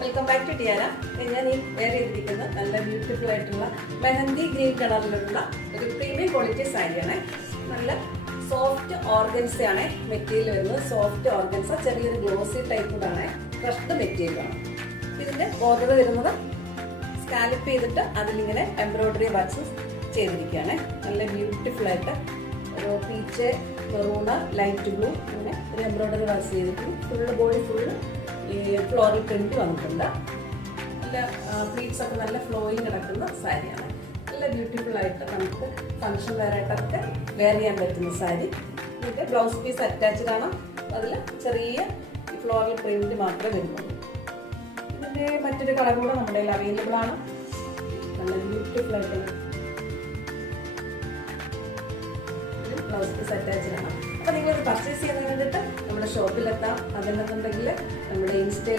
Welcome back to Tiana. ഞാൻ ഈ wear ചെയ്തിരിക്കുന്ന നല്ല ബ്യൂട്ടിഫുൾ ആയിട്ടുള്ള മെഹന്തി ഗ്രീൻ കളറിലുള്ള ഒരു പ്രീമിയം ക്വാളിറ്റി സാരിയാണ്. നല്ല സോഫ്റ്റ് ഓർഗൻസയാണ് മെറ്റീരിയൽ വരുന്നത്. സോഫ്റ്റ് ഓർഗൻസ, ചെറിയൊരു ഗ്ലോസി ടൈപ്പിലാണ്, ക്രഷ്ഡ് മെറ്റീരിയലാണ്. ഇതിന്റെ ബോർഡർ വരുന്നത് സ്കാലപ്പ് ചെയ്തിട്ട് അതിലിങ്ങനെ എംബ്രോയിഡറി വർക്ക്സ് ചെയ്തിരിക്കുകയാണ്. നല്ല ബ്യൂട്ടിഫുൾ ആയിട്ട് ഒരു പീച്ച്, മെറൂണ്, ലൈറ്റ് ബ്ലൂ അങ്ങനെ ഒരു എംബ്രോയിഡറി വർക്ക്സ് ചെയ്തിട്ട് ഫുള്ള് ബോഡി ഫുള്ള് ഈ ഫ്ലോറൽ പ്രിന്റ് വന്നിട്ടുണ്ട്. നല്ല പ്ലീറ്റ്സ് ഒക്കെ നല്ല ഫ്ലോയിങ് കിടക്കുന്ന സാരിയാണ്. നല്ല ബ്യൂട്ടിഫുൾ ആയിട്ട് നമുക്ക് ഫംഗ്ഷൻ വെയറായിട്ടൊക്കെ വെയർ ചെയ്യാൻ പറ്റുന്ന സാരി. ഇതിൻ്റെ ബ്ലൗസ് പീസ് അറ്റാച്ച്ഡ് ആണ്. അതിൽ ചെറിയ ഫ്ലോറൽ പ്രിന്റ് മാത്രമേ വരുന്നുള്ളൂ. ഇതിൻ്റെ മറ്റൊരു കളർ കൂടെ നമ്മുടെ കയ്യിൽ അവൈലബിൾ ആണ്. നല്ല ബ്യൂട്ടിഫുൾ ആയിട്ട് ബ്ലൗസ് പീസ് അറ്റാച്ച്ഡ് ആണ്. അപ്പോൾ നിങ്ങളിത് പർച്ചേസ് ചെയ്യാൻ വേണ്ടിയിട്ട് നമ്മുടെ ഷോപ്പിലെത്താം. അതല്ലെന്നുണ്ടെങ്കിൽ നമ്മുടെ ഇൻസ്റ്റയിൽ